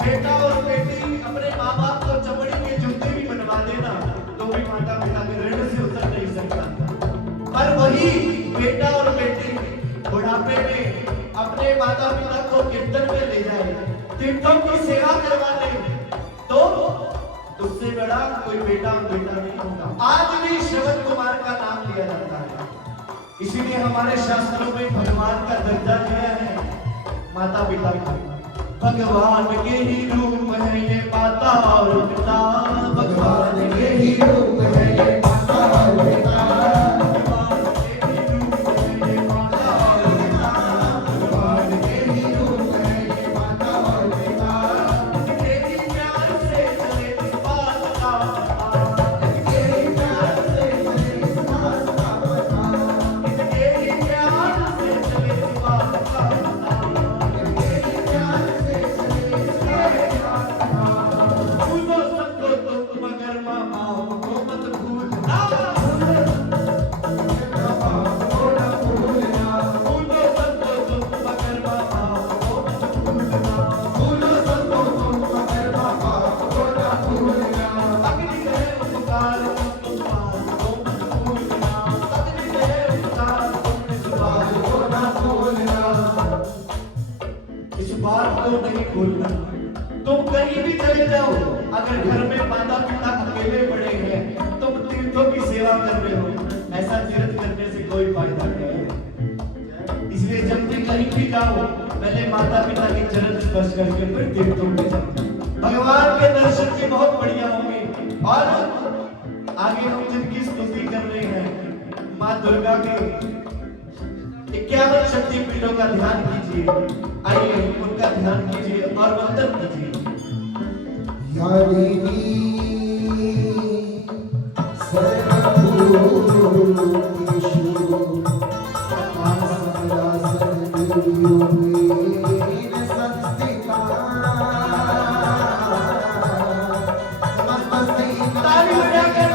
बेटा और बेटी अपने माँ बाप को चमड़ी के जूते भी बनवा देना तो भी माता पिता के ऋण से उतर नहीं सकता। पर वही बेटा और बेटी बुढ़ापे में अपने माता पिता को कीर्तन में ले जाए, तीर्थों की सेवा करवा ले, तो उससे बड़ा कोई बेटा और बेटा नहीं होगा। आज भी श्रवण कुमार का नाम लिया जाता है, इसीलिए हमारे शास्त्रों में भगवान का दर्जा दिया है माता पिता का। भगवान के ही रूप है ये माता और पिता, भगवान के ही रूप है ये माता और पिता, भगवान के ही रूप है ये माता और पिता, भगवान के ही रूप है ये माता और पिता। तेरी प्यार से चले इस बात का पता, तेरी प्यार से चले इस बात का पता, तेरी प्यार से चले इस बात का पता, तेरी प्यार से चले इस बात का पता। भूलो सबको तुम मगर माँ बाप को मत भूलना, भूलो सबको तुम मगर माँ बाप को मत भूलना, भूलो सबको तुम मगर माँ बाप को न भूलना। अग्नि है उपकार तुम पास को मत भूलना, अग्नि है उपकार तुम इस बात को न भूलना, इस बात को नहीं भूलना। तुम कहीं भी चले जाओ, अगर घर में माता पिता अकेले पड़े हैं, तुम तीर्थों की सेवा कर रहे हो, ऐसा तीर्थ करने से कोई फायदा नहीं है। इसलिए जब भी कहीं भी जाओ, पहले माता पिता के चरण स्पर्श करके फिर तीर्थों पे जाओ। भगवान के दर्शन भी बहुत बढ़िया होंगे। और आगे हम जिनकी स्तुति कर रहे हैं, माँ दुर्गा के 51 शक्तिपीठों का ध्यान कीजिए। आइए उनका ध्यान कीजिए और वंदन कीजिए। या देवी सर्वभूतेषु आसना सद्योगेन संस्थिता, नमस्ते ताली बजाकर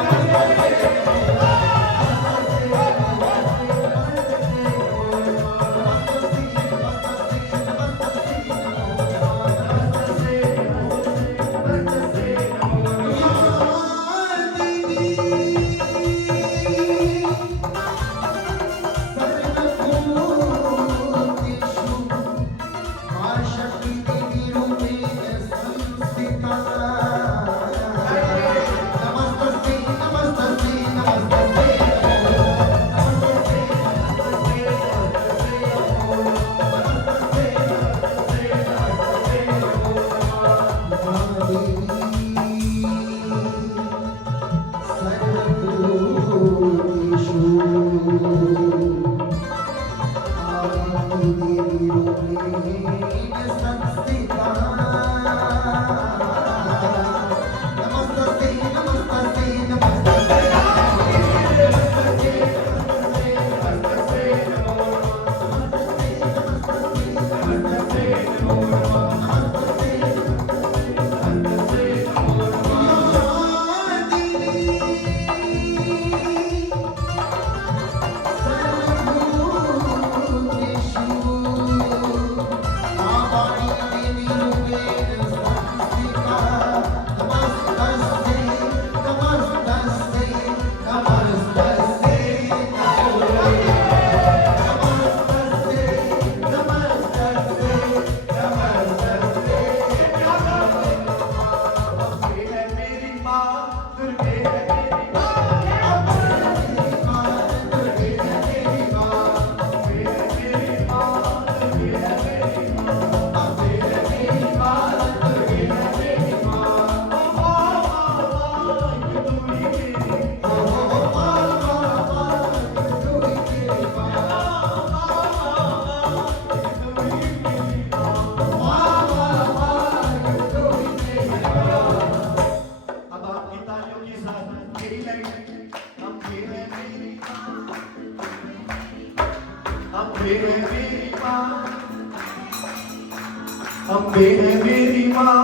अम्बे है मेरी माँ,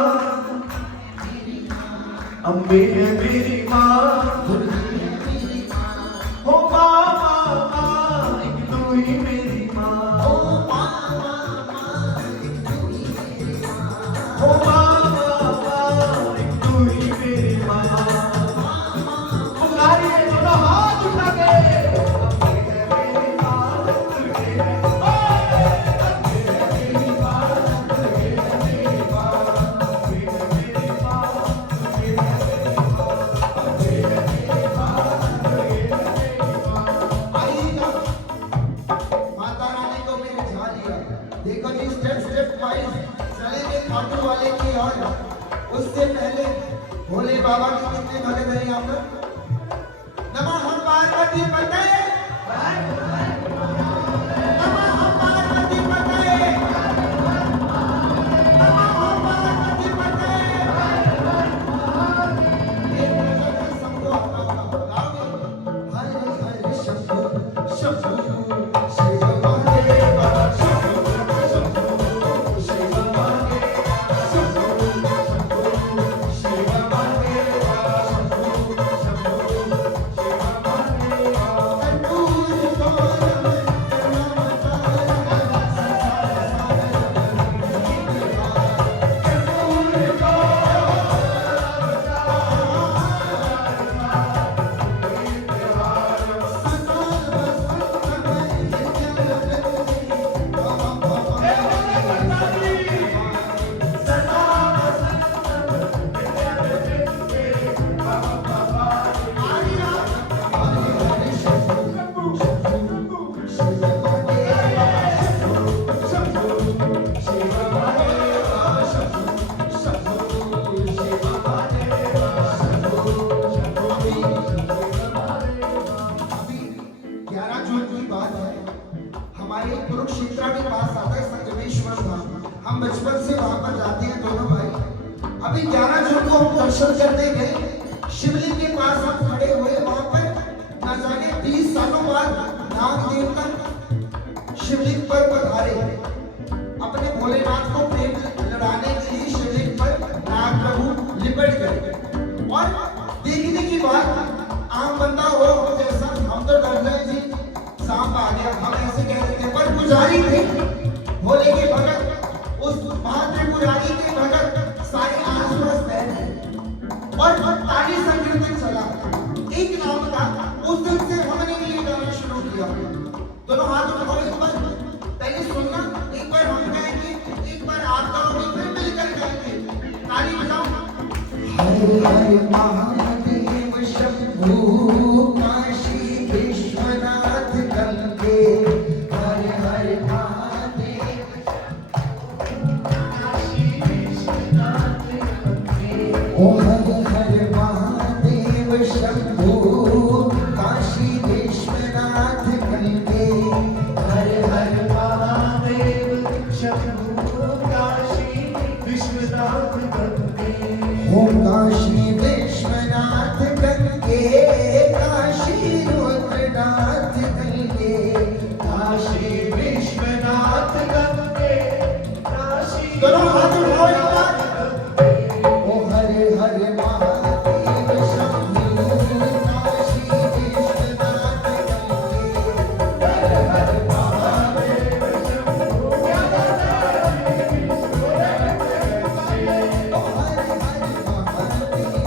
अम्बे है मेरी माँ, हो माँ माँ माँ, एक तू ही मेरी माँ, हो माँ माँ माँ, एक तू ही मेरी माँ, हो माँ और उससे पहले भोले बाबा के कितने भगत हैं यहाँ पर? नमः पार्वती पतये, नमः पार्वती पतये, नमः पार्वती पतये। एक नजर सबको गाओगे? हरे हरे शंभो शंभो शिव महादेव, शंभो शंभो शिव महादेव, शंभो शंभो शिव महादेव, शंभो शंभो शिव महादेव। कर्पूर गौरम करुणावतारम संसार सागरम कर्पूर हमारे कुरुक्षेत्र के पास आता है संगमेश्वर धाम। हम बचपन से वहां पर जाते हैं दोनों भाई। अभी 11 जून को हम दर्शन करने गए, शिवलिंग के पास हम खड़े हुए, वहां पर न जाने 20 सालों बाद नाग देवता शिवलिंग पर पधारे। अपने भोलेनाथ को प्रेम लड़ाने के लिए शिवलिंग पर नाग प्रभु लिपट गए और देखने की बात आम बंदा हो जैसा हम तो डर गए जी, सांप आ गया, हम ऐसे कह रहे थे। पर पुजारी थे भोले के भगत, उस महात्रिपुरारी के भगत सारे आसपास बैठे और ताली संकीर्तन चला। एक नाम था, उस दिन से हमने ये गाना शुरू किया। दोनों हाथ उठाओ, एक बार पहले सुनना, एक बार हम गाएंगे, एक बार आप करोगे, फिर मिलकर गाएंगे। ताली बजाओ। हरे हरे महादेव शंभू काशी विश्वनाथ गंगे, हरे हरे महादेव काशी विश्वनाथ गंगे। ओ हरे हरे महादेव शंभू काशी विश्वनाथ गंगे, हरे हरे महादेव शंभू काशी विश्वनाथ गंगे। ओम काशी विश्वनाथ गंगे, काशी रुद्रनाथ गंगे, काशी विश्वनाथ गंगे, काशी। दोनों हाथ उठाओ एक बार। ओ हरे हरे महादेव शंभू काशी विश्वनाथ गंगे, हरे हरे महादेव शंभू काशी विश्वनाथ गंगे। ओ हरे हरे महादेव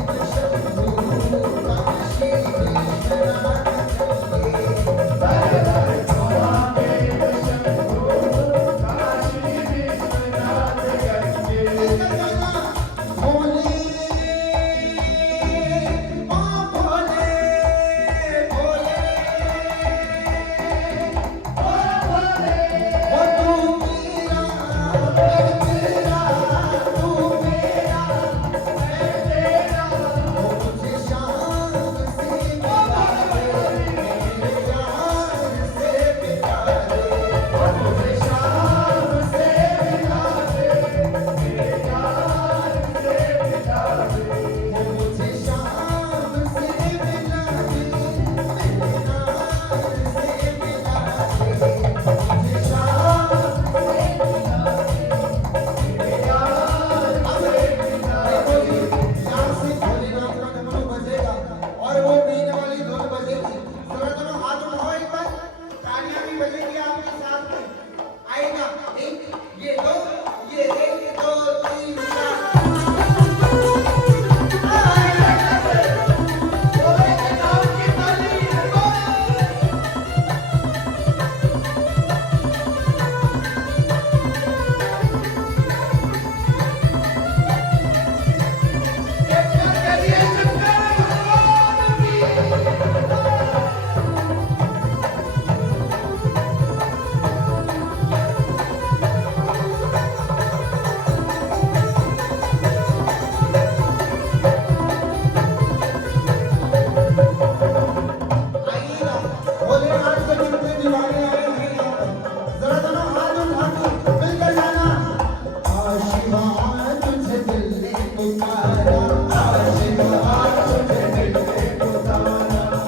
पुकारा, आज बाहर तुझे दिल ने पुकारा,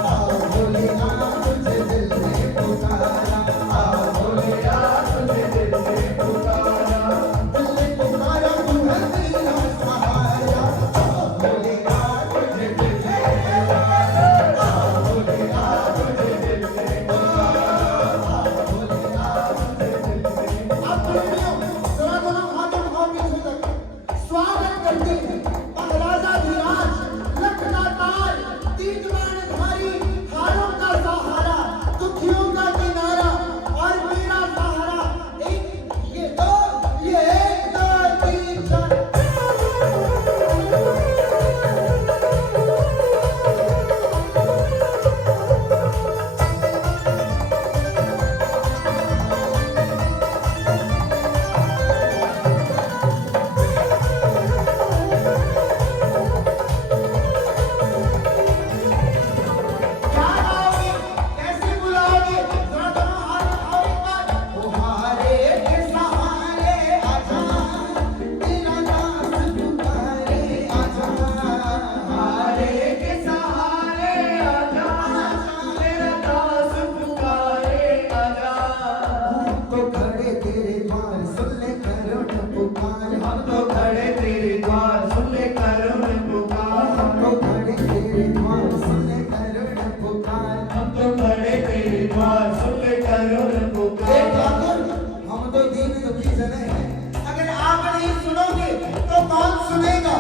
आ भोलिया तुझे दिल ने पुकारा, आ भोलिया तुझे दिल ने पुकारा, दिल ने पुकारा तू है मेरा सहारा, आ भोलिया तुझे दिल ने पुकारा, आ भोलिया तुझे दिल ने पुकारा, आ भोलिया तुझे दिल ने। आप प्रेमियों, जरा दोनों हाथ उठाओ पीछे तक, स्वागत करते हैं महाराजा धीराज, लखना ताज, तीन बाणधारी, हारों का सहारा, दुखियों का किनारा और मेरा सहारा। ये एक दो तीन चार। क्या गाओगे? कैसे बुलाओगे? जरा दोनों हाथ उठाओ एक बार। ओ हारे के सहारे आजा, तेरा दास पुकारे आजा, हारे के सहारे आजा, तेरा दास पुकारे आजा। हम तो खड़े तेरे द्वार, सुन ले करुण पुकार, हम तो खड़े तेरे द्वार, सुन ले करुण पुकार। हम तो खड़े तेरे द्वार, सुन ले करुण पुकार। हम तो खड़े तेरे द्वार, सुन ले करुण हे पुकार। ठाकुर, हम तो दीन दुखी जने हैं, अगर आप नहीं सुनोगे तो कौन सुनेगा?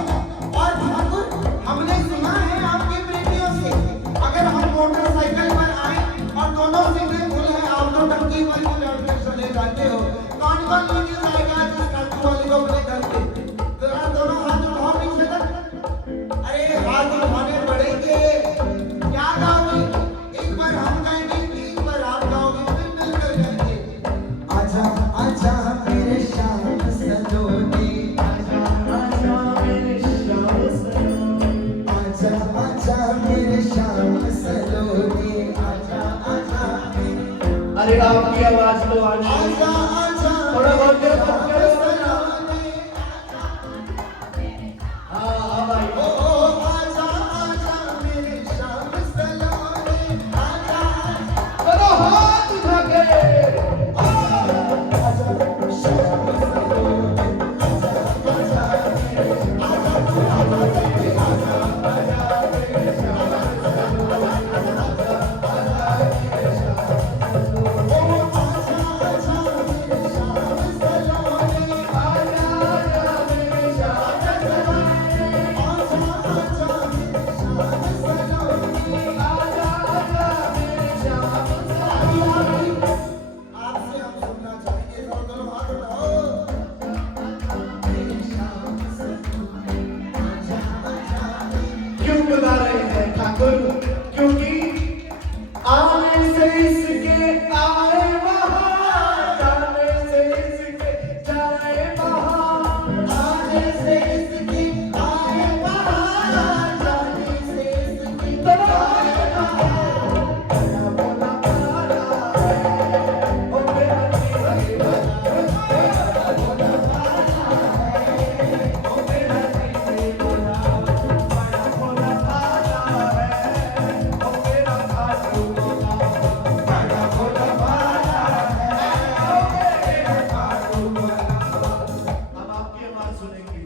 और ठाकुर, हमने सुना है आपके प्रेमियों से, अगर हम मोटरसाइकिल पर आए और दोनों सीटें फुल है, आप तो टंकी वाली को लौटकर चले जाते हो, कौन लेके जाएगा जिस टंकी वाली को अपने घर पे? जरा दोनों हाथ उठाओ पीछे तक। अरे हाथ उठाने पड़ेंगे। क्या गाओगे? एक बार हम गाएंगे, एक बार आप गाओगे, फिर मिलकर गाएंगे। आजा आजा मेरे श्याम सलोने, आजा आजा मेरे श्याम सलोने, आजा आजा मेरे श्याम सलोने, आजा आजा मेरे। अरे आपकी आवाज तो आनी है। आजा आजा थोड़ा बहुत देर मेरे तक करो। सलोने, हाँ भाई। ओ आजा आजा मेरे श्याम सलोने, आजा करो हाथ उठा के। आजा श्याम सलोने, आजा आजा आपसे हम सुनना चाहेंगे, जरा दोनों हाथ उठाओ। क्यों बता रहे हैं ठाकुर? क्योंकि आने से इसके आए वहाँ, जाने से इसके जाए वहाँ। आने से इसके आए वहाँ, जाने से इसके तबाह बड़ा बोला प्यारा है, ओ मेरा जीवन बड़ा बोला प्यारा है, ओ मेरा जीवन बड़ा बोला प्यारा है, ओ मेरा खाटू बोला बड़ा बोला प्यारा है, ओ मेरा खाटू बोला। अब आपकी आवाज सुनेंगे,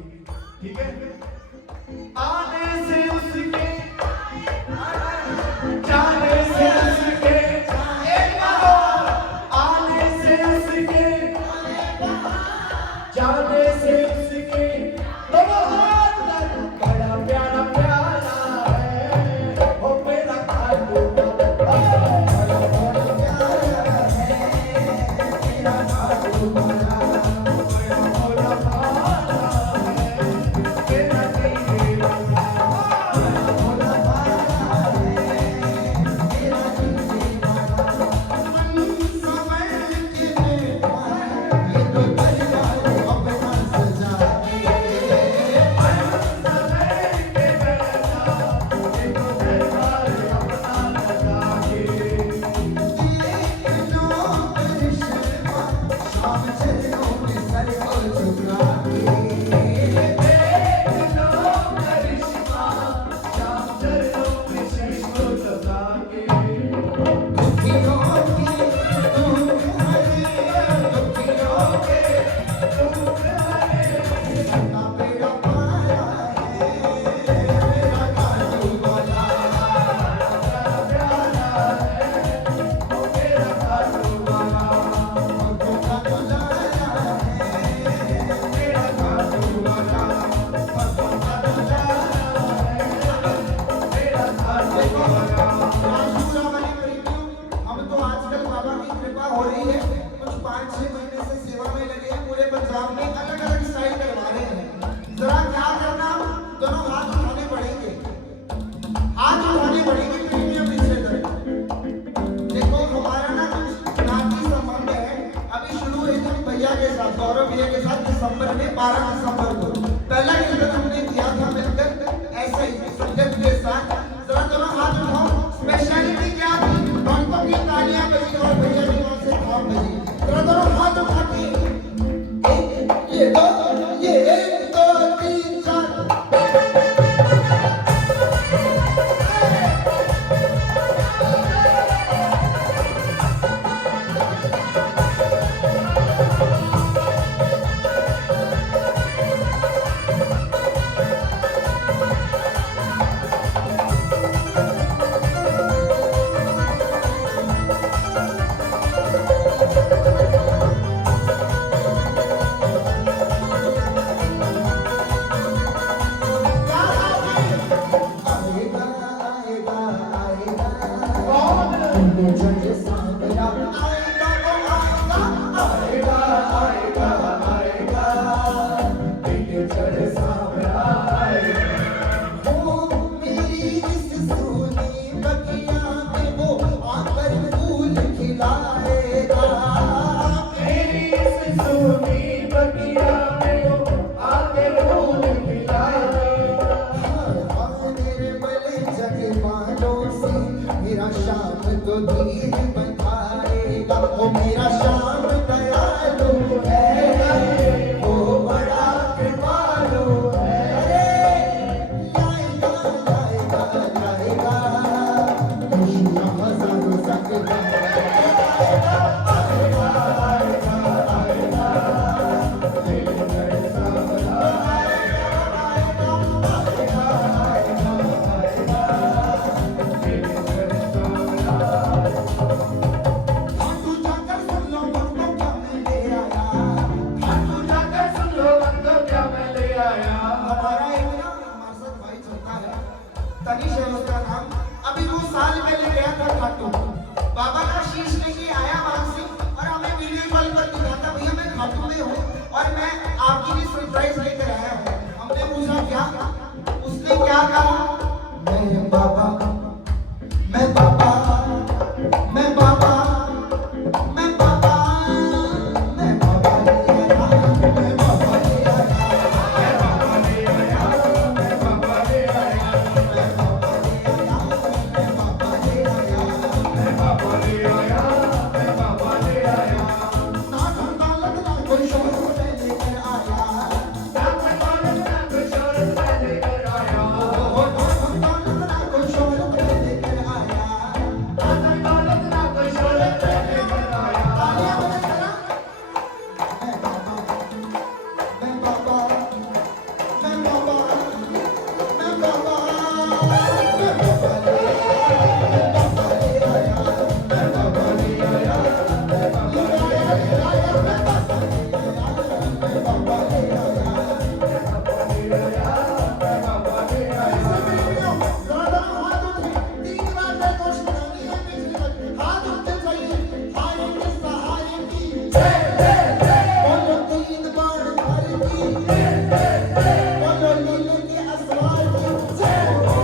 ठीक है? आने से उसके जाने से उसके एक बार, आने से उसके जाने से उसके दोनों हाथ तक बड़ा प्यारा प्यारा है, ओ मेरा खाटू बड़ा बड़ा प्यारा है, मेरा खाटू बड़ा प्यारा है, मेरा दोनों हाथ उठाने पड़ेंगे, हाथ उठाने पड़ेंगे प्रीमियम रिश्तेदार। देखो हमारा ना कुछ नाती संबंध है, अभी शुरू हुए थे भैया के साथ, गौरव भैया के साथ दिसंबर में 12 दिसंबर को पहला कीर्तन हमने किया था मिलकर ऐसे ही संगत के साथ। जरा दोनों हाथ उठाओ। स्पेशलिटी क्या थी? भक्तों की तालियां बजी और भैया की ओर से थाप बजी। जरा दोनों हाथ उठा के ये एक दो तीन चार। मेरा श्याम दयालु है, वो बड़ा कृपालु है। लाएगा लाएगा लाएगा खुशियां हजारों संग लाएगा। तनिष है उसका नाम। अभी 2 साल पहले गया था खाटू, बाबा का शीश लेके आया वहां से और हमें वीडियो कॉल पर दिखाता भैया मैं खाटू में हूँ और मैं आपकी भी सरप्राइज लेकर आया हूँ। हमने पूछा क्या? उसने क्या कहा? मैं बाबा, मैं बाबा, मैं बाबा, मैं बाबा, मैं बाबा ले आया, मैं बाबा ले आया, मैं बाबा ले आया, मैं बाबा ले आया, मैं बाबा ले आया, मैं बाबा ले आया। ना धन दौलत ना कोई शोहरत मैं लेकर आया, ना धन दौलत ना कोई शोहरत मैं लेकर आया, ओ ना धन दौलत ना कोई शोहरत मैं लेकर आया, ना धन दौलत ना कोई शोहरत मैं लेकर आया। तालियां बजा जरा। मैं बाबा, मैं बाबा, मैं बाबा, मैं बाबा, मैं बाबा ले आया, मैं बाबा ले आया, मैं बाबा ले आया, मैं बाबा ले आया, मैं बाबा ले आया, मैं बाबा ले आया। ज़्यादा हाथ उठे, 3 बार मैं कोशिश करनी है पिछली बार। हाथ उठते चाहिए, हाय के सहारे की बोलो 3 बार घर की, बोलो लीले के असवार की जय हो।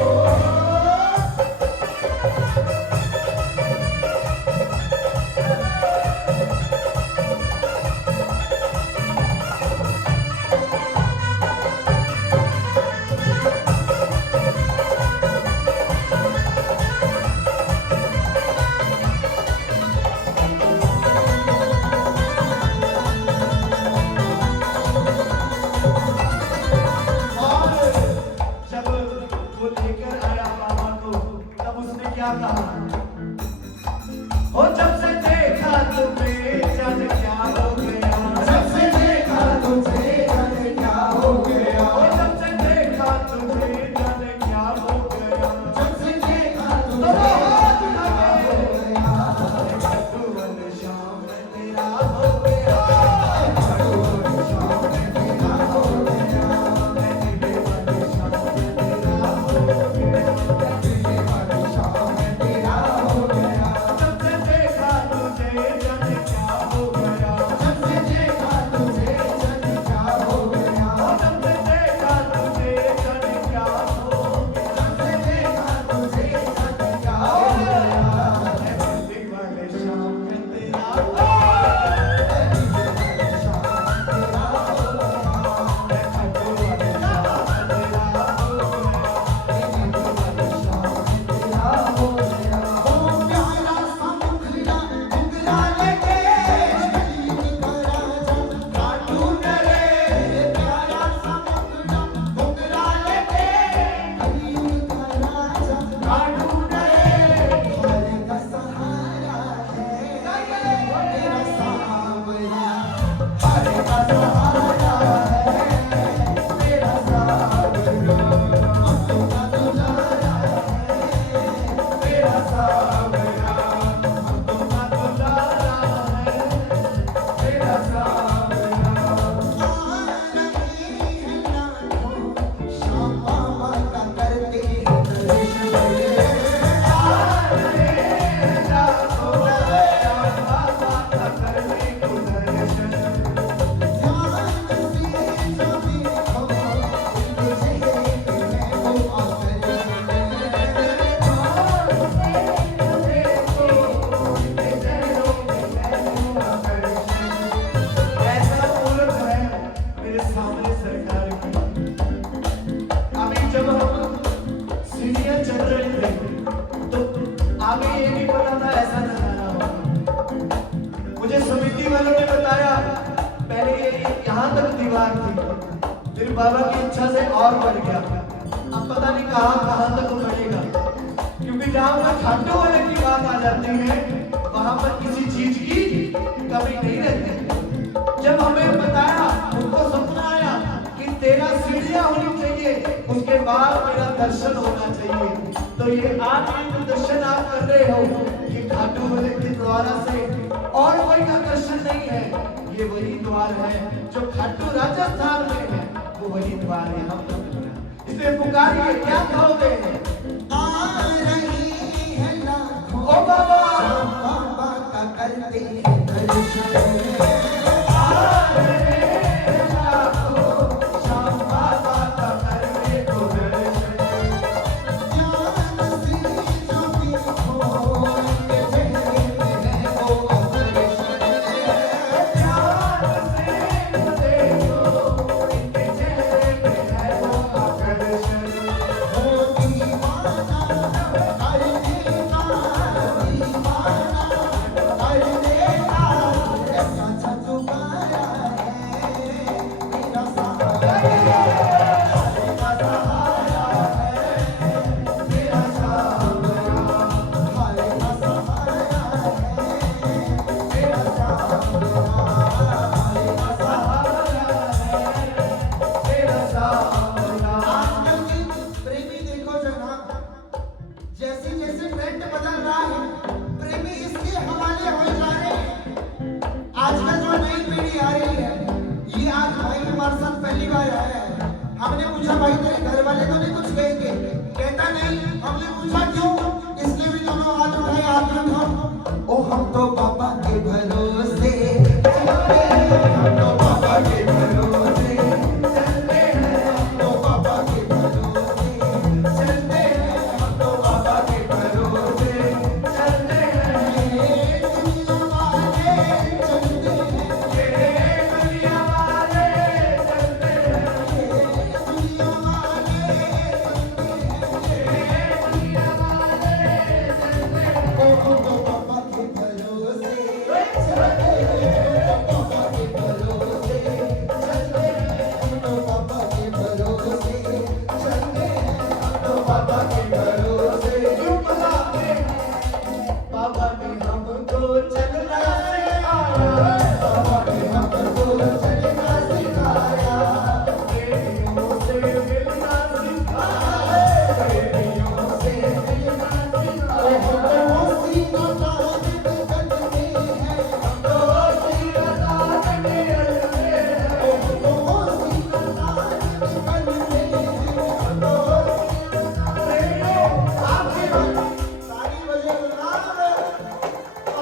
और जब वो लेकर आया बाबा को, तब उसने क्या कहा? ओ जब से देखा तुम्हें जाने क्या हो गया, जब से देखा तुम्हें जाने क्या हो गया, ओ जब से देखा तुम्हें जाने क्या हो गया, जब से देखा तुम्हें हाथ उठा के छठुवन शाम तेरा हो गया, छठुवन शाम तेरा हो गया, दिले वाली शाम तेरा हो गया, दिले वाली शाम तेरा बाबा की इच्छा से और बढ़ गया। अब पता नहीं कहां तक वो बढ़ेगा, क्योंकि जहां पर खाटू वाले की बात आ जाती है वहां पर किसी चीज की कमी नहीं रहती। जब हमें बताया, उनको सपना आया कि तेरा सीढ़ियां होनी चाहिए, उसके बाद मेरा दर्शन होना चाहिए। तो ये आज जो दर्शन आप कर रहे हो कि खाटू वाले के द्वारा से और कोई आकर्षण नहीं है, ये वही द्वार है जो खाटू राजस्थान में है, वो वही द्वार है हम लोग। इसलिए पुकारिए, क्या कहोगे? आ रही है लाखों ओ बाबा, बाबा का करते हैं दर्शन। पहली बार आया है। हमने पूछा भाई तेरे घर वाले तो नहीं कुछ कहेंगे? कहता नहीं। हमने पूछा क्यों? इसलिए भी दोनों हाथ उठाए, हाथ उठाओ। ओ हम तो पापा के भरोसे चलते हैं, हम तो पापा के भरोसे चलते हैं, हम तो पापा के भरोसे चलते हैं, हम तो पापा के भरोसे चलते हैं। ये दुनिया वाले चलते हैं, ये दुनिया वाले चलते हैं, ये दुनिया वाले चलते हैं, ये दुनिया वाले चलते हैं। ओ हम तो पापा के भरोसे चलते हैं, पापा के भरोसे चलते हैं, हम तो पापा के भरोसे चलते हैं, हम तो पापा के भरोसे। क्यों बताते? बाबा ने हमको चलना सिखाया, बाबा ने हमको चलना सिखाया, बेटियों से मिलना सिखाया, बेटियों से मिलना सिखाया। ओ सीना ताज करते हैं, तो सीधा ताज निकलते हैं, ओ सीना ताज करते हैं, तो आपकी सारी वजह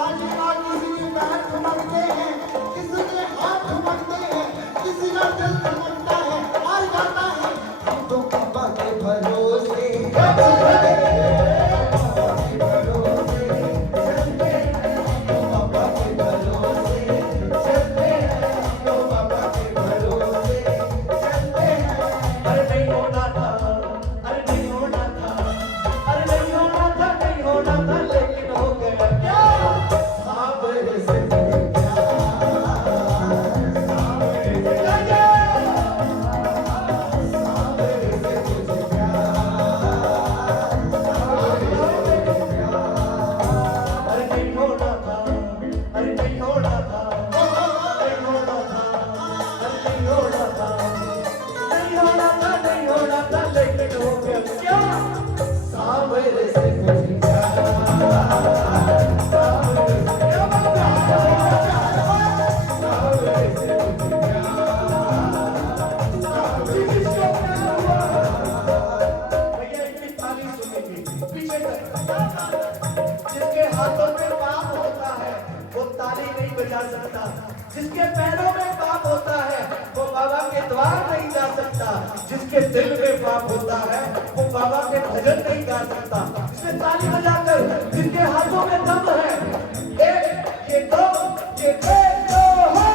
आज बात किसी के पैर थमकते हैं, किसी के हाथ थमकते हैं, किसी का दिल थमकता है, आ जाता है। हम तो पापा के भरोसे चलते हैं, पापा के भरोसे चलते हैं, हम तो पापा के भरोसे चलते हैं, हम तो पापा के भरोसे चलते हैं। अरे नहीं होना था, अरे नहीं होना था, अरे नहीं होना था, नहीं होना था, लेकिन हो गया क्या? सावरे से प्यार, सावरे से लगे। सावरे से तुझे प्यार, सावरे से प्यार। अरे नहीं होना था, अरे नहीं होना था, नहीं होना था, अरे नहीं होना था, नहीं होना था, नहीं होना था, लेकिन हो गया क्या? सावरे से तुझे प्यार, सावरे से क्या बात है? सावरे से तुझे किसको क्या हुआ? भैया इनकी ताली सुनेंगे, पीछे तक। जिसके हाथों में पाप होता है वो ताली नहीं बजा सकता, जिसके पैरों में पाप होता है वो बाबा के द्वार नहीं जा सकता, जिसके दिल में पाप होता है वो बाबा के भजन नहीं गा सकता। इसमें ताली बजाकर जिसके हाथों में दम है, एक ये दो ये एक दो है।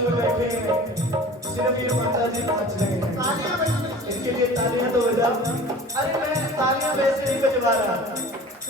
लोग बैठे हैं, सिर्फ ये माता जी नाच रहे हैं। तालियां बज रही हैं। इनके लिए तालियां तो बजाओ। अरे मैं तालियां वैसे नहीं बजवा रहा,